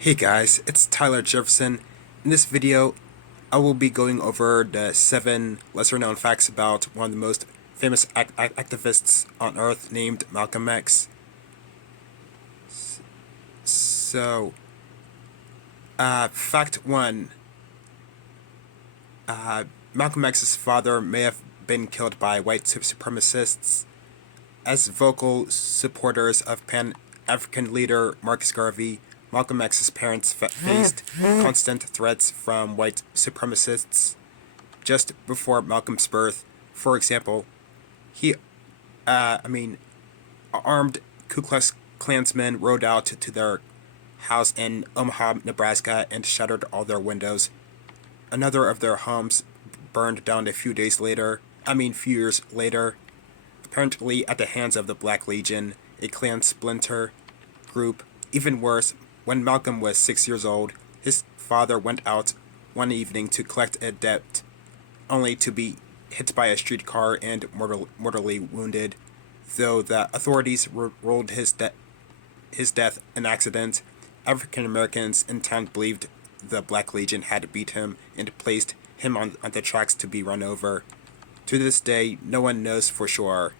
Hey guys, it's Tyler Jefferson. In this video, I will be going over the 7 lesser known facts about one of the most famous activists on earth named Malcolm X. So, fact 1. Malcolm X's father may have been killed by white supremacists. As vocal supporters of Pan-African leader Marcus Garvey, Malcolm X's parents faced constant threats from white supremacists just before Malcolm's birth. For example, he, armed Ku Klux Klansmen rode out to their house in Omaha, Nebraska, and shattered all their windows. Another of their homes burned down a few years later, apparently at the hands of the Black Legion, a Klan splinter group. Even worse, when Malcolm was 6 years old, his father went out one evening to collect a debt, only to be hit by a streetcar and mortally wounded. Though the authorities ruled his death an accident, African Americans in town believed the Black Legion had beat him and placed him on the tracks to be run over. To this day, no one knows for sure.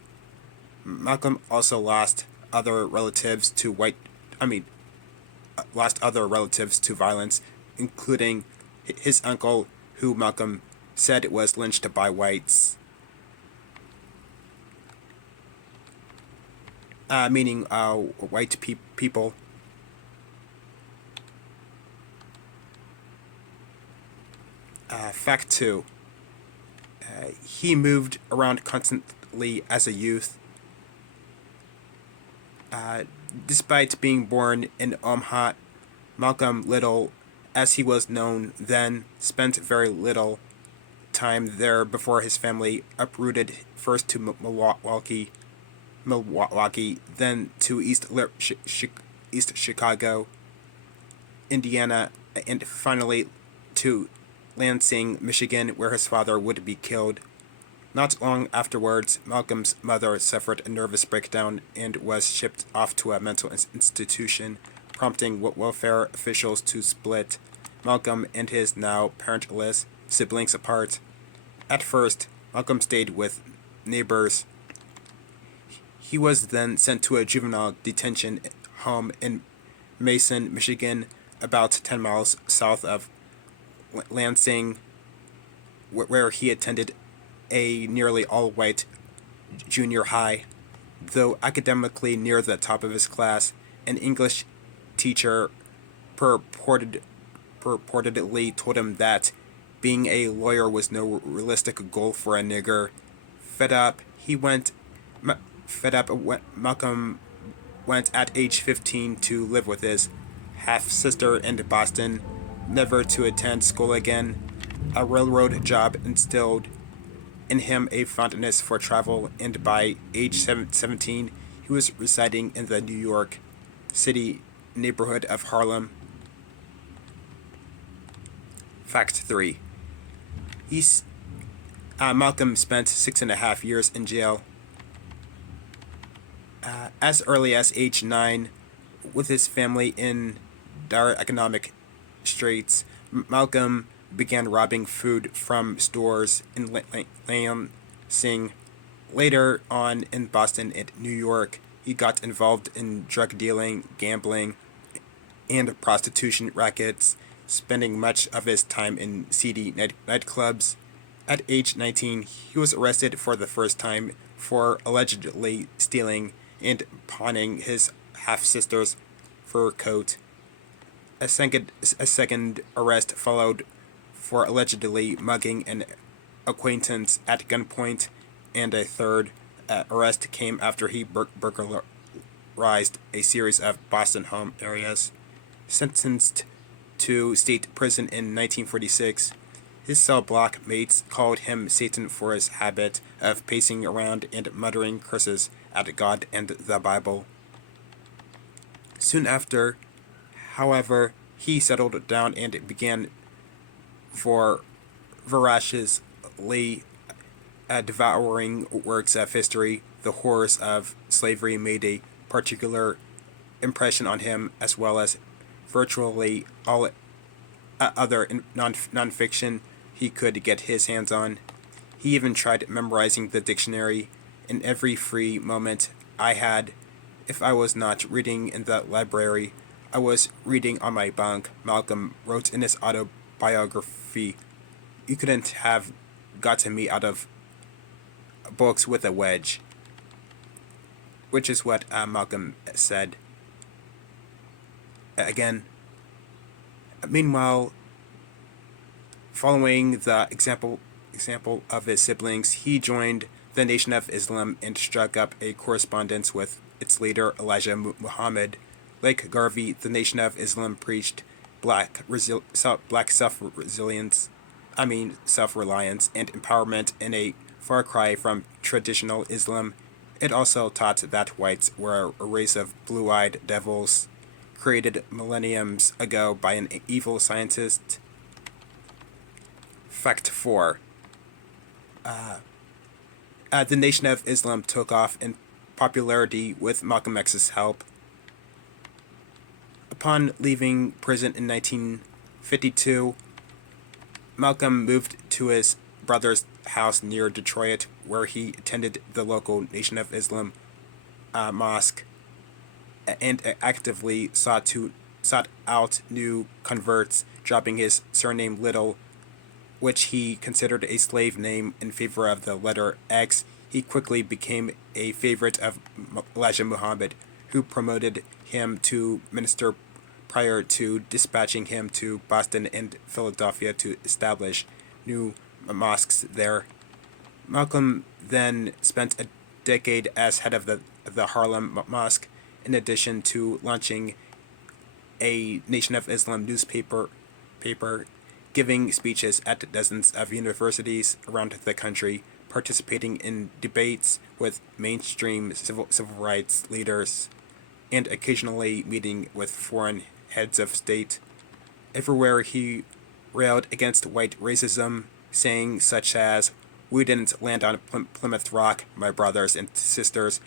Malcolm also lost other relatives to violence, including his uncle, who Malcolm said was lynched by whites, meaning white people. Fact 2. He moved around constantly as a youth. Despite being born in Omaha, Malcolm Little, as he was known then, spent very little time there before his family uprooted first to Milwaukee, then to East Chicago, Indiana, and finally to Lansing, Michigan, where his father would be killed. Not long afterwards, Malcolm's mother suffered a nervous breakdown and was shipped off to a mental institution, prompting welfare officials to split Malcolm and his now parentless siblings apart. At first, Malcolm stayed with neighbors. He was then sent to a juvenile detention home in Mason, Michigan, about 10 miles south of Lansing, where he attended a nearly all-white junior high. Though academically near the top of his class, an English teacher purportedly told him that being a lawyer was no realistic goal for a nigger. Fed up, Malcolm went at age 15 to live with his half-sister in Boston, never to attend school again. A railroad job instilled in him a fondness for travel, and by age 17, he was residing in the New York City neighborhood of Harlem. Fact 3. Malcolm spent 6.5 years in jail. As early as age 9, with his family in dire economic straits, Malcolm began robbing food from stores in Lansing. Later on in Boston and New York, he got involved in drug dealing, gambling, and prostitution rackets, spending much of his time in seedy nightclubs. At age 19, he was arrested for the first time for allegedly stealing and pawning his half-sister's fur coat. A second arrest followed for allegedly mugging an acquaintance at gunpoint, and a third arrest came after he burglarized a series of Boston home areas. Sentenced to state prison in 1946, his cell block mates called him Satan for his habit of pacing around and muttering curses at God and the Bible. Soon after, however, he settled down and began voraciously devouring works of history. The horrors of slavery made a particular impression on him, as well as virtually all other nonfiction he could get his hands on. He even tried memorizing the dictionary. In every free moment I had, if I was not reading in the library, I was reading on my bunk, Malcolm wrote in his autobiography. You couldn't have gotten me out of books with a wedge, which is what Malcolm said. Again, meanwhile, following the example of his siblings, he joined the Nation of Islam and struck up a correspondence with its leader Elijah Muhammad. Like Garvey, the Nation of Islam preached black self-reliance and empowerment in a far cry from traditional Islam. It also taught that whites were a race of blue-eyed devils created millenniums ago by an evil scientist. Fact 4. The Nation of Islam took off in popularity with Malcolm X's help. Upon leaving prison in 1952, Malcolm moved to his brother's house near Detroit, where he attended the local Nation of Islam mosque and actively sought out new converts, dropping his surname Little, which he considered a slave name, in favor of the letter X. He quickly became a favorite of Elijah Muhammad, who promoted him to minister prior to dispatching him to Boston and Philadelphia to establish new mosques there. Malcolm then spent a decade as head of the Harlem Mosque, in addition to launching a Nation of Islam newspaper, giving speeches at dozens of universities around the country, participating in debates with mainstream civil rights leaders, and occasionally meeting with foreign heads of state. Everywhere he railed against white racism, saying such as, "We didn't land on Plymouth Rock, my brothers and sisters.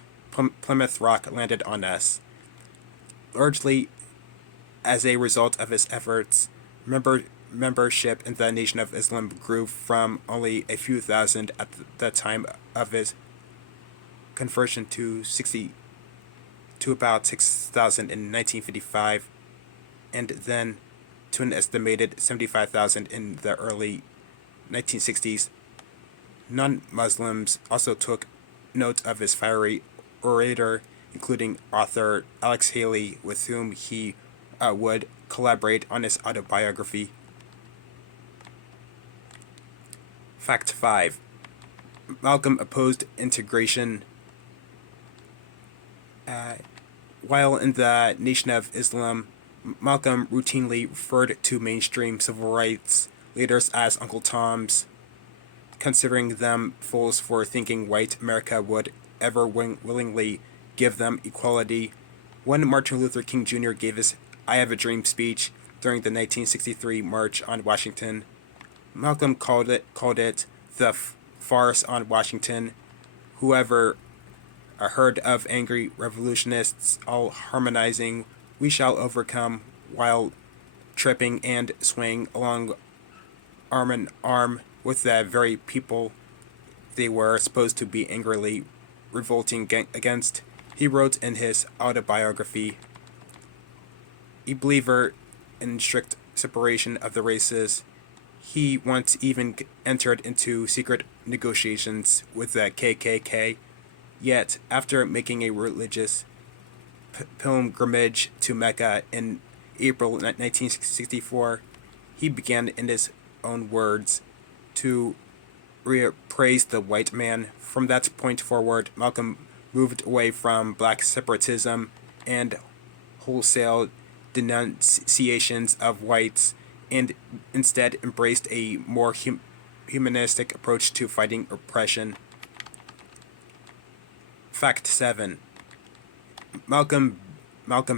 Plymouth Rock landed on us." Largely as a result of his efforts, membership in the Nation of Islam grew from only a few thousand at the time of his conversion to about 6,000 in 1955, and then to an estimated 75,000 in the early 1960s. Non-Muslims also took note of his fiery orator, including author Alex Haley, with whom he would collaborate on his autobiography. Fact 5. Malcolm opposed integration. While in the Nation of Islam, Malcolm routinely referred to mainstream civil rights leaders as Uncle Toms, considering them fools for thinking white America would ever willingly give them equality. When Martin Luther King Jr. gave his "I Have a Dream" speech during the 1963 March on Washington, Malcolm called it the farce on Washington. Whoever heard of angry revolutionists all harmonizing, "We shall overcome," while tripping and swaying along arm in arm with the very people they were supposed to be angrily revolting against. He wrote in his autobiography, a believer in strict separation of the races. He once even entered into secret negotiations with the KKK, yet after making a religious pilgrimage to Mecca in April 1964, he began, in his own words, to praise the white man. From that point forward, Malcolm moved away from black separatism and wholesale denunciations of whites, and instead embraced a more humanistic approach to fighting oppression. Fact 7. Malcolm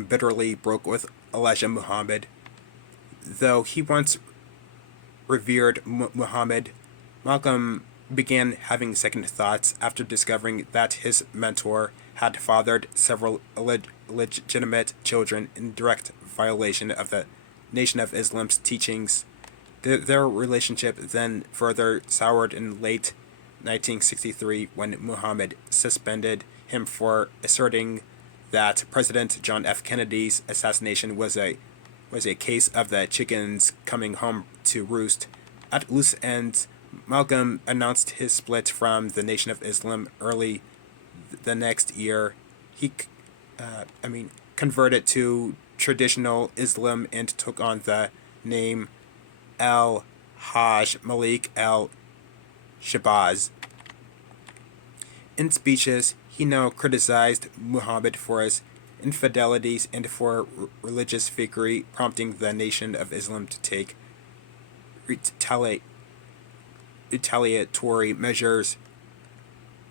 bitterly broke with Elijah Muhammad. Though he once revered Muhammad, Malcolm began having second thoughts after discovering that his mentor had fathered several illegitimate children in direct violation of the Nation of Islam's teachings. Their relationship then further soured in late 1963 when Muhammad suspended him for asserting that President John F. Kennedy's assassination was a case of the chickens coming home to roost. At loose ends, Malcolm announced his split from the Nation of Islam early the next year. He, converted to traditional Islam and took on the name Al-Hajj Malik al-Shabazz. In speeches, he now criticized Muhammad for his infidelities and for religious fakery, prompting the Nation of Islam to take retaliatory measures.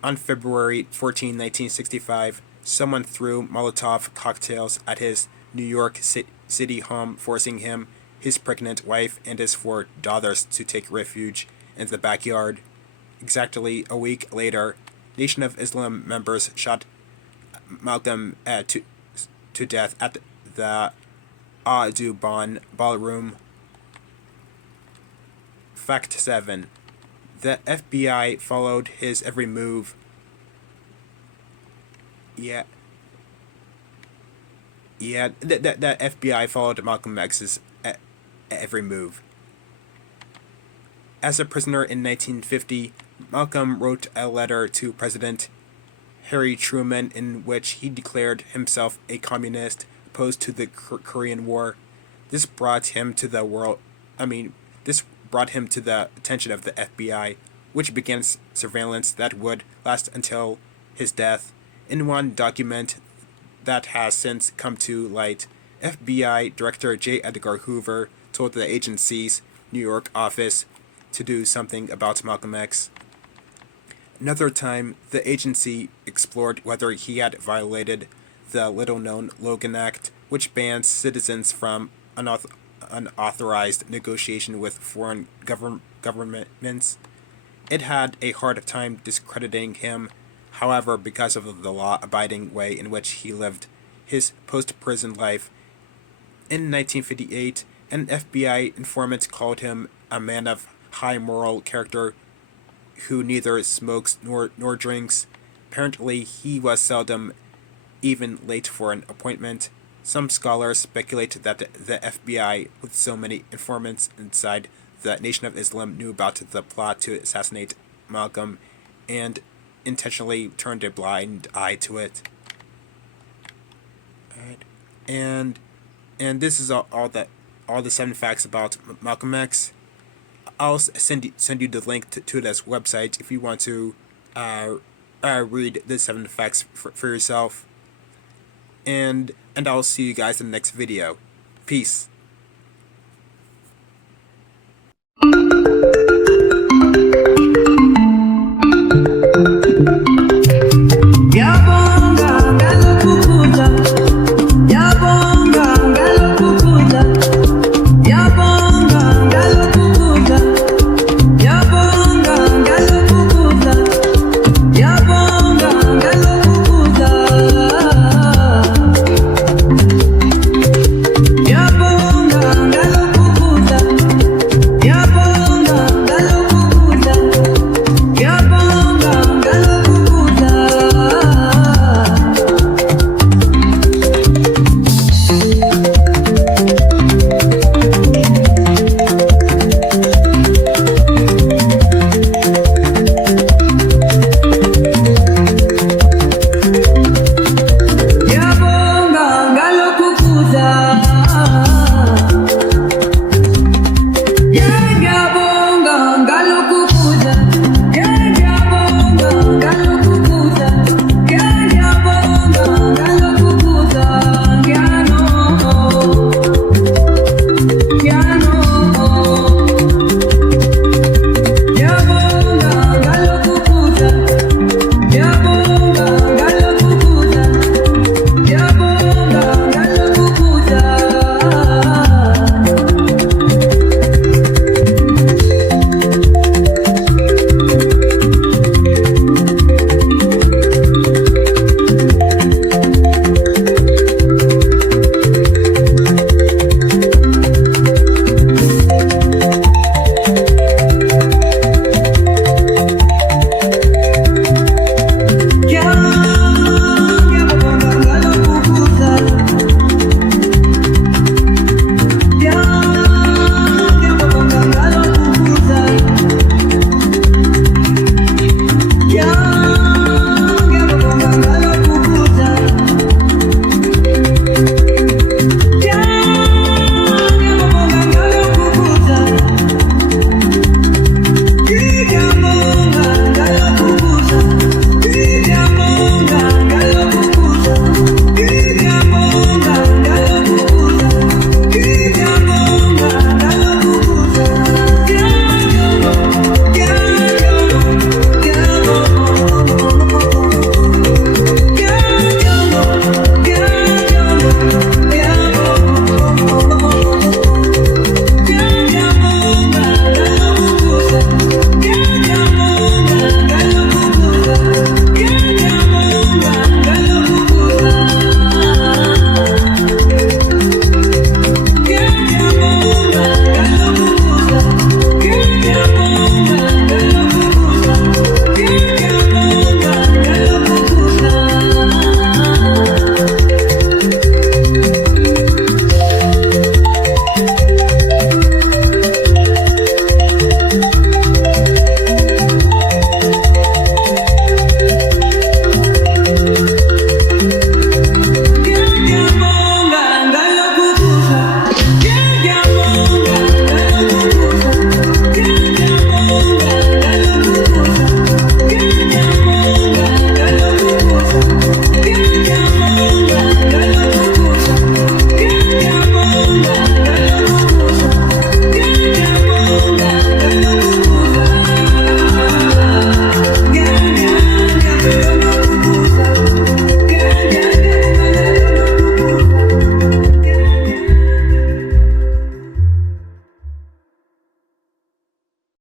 On February 14, 1965, someone threw Molotov cocktails at his New York City home, forcing him, his pregnant wife, and his 4 daughters to take refuge in the backyard. Exactly a week later, Nation of Islam members shot Malcolm to death at the Audubon Ballroom. Fact 7. The FBI followed his every move. The FBI followed Malcolm X's every move. As a prisoner in 1950, Malcolm wrote a letter to President Harry Truman in which he declared himself a communist opposed to the Korean War. This brought him to the attention of the FBI, which began surveillance that would last until his death. In one document that has since come to light, FBI Director J. Edgar Hoover told the agency's New York office to do something about Malcolm X. Another time, the agency explored whether he had violated the little-known Logan Act, which bans citizens from unauthorized negotiation with foreign governments. It had a hard time discrediting him, however, because of the law-abiding way in which he lived his post-prison life. In 1958, an FBI informant called him a man of high moral character who neither smokes nor drinks. Apparently, he was seldom even late for an appointment. Some scholars speculate that the FBI, with so many informants inside the Nation of Islam, knew about the plot to assassinate Malcolm and intentionally turned a blind eye to it. Alright. And this is all the 7 facts about Malcolm X. I'll send you the link to this website if you want to read the 7 facts for yourself. And I'll see you guys in the next video. Peace.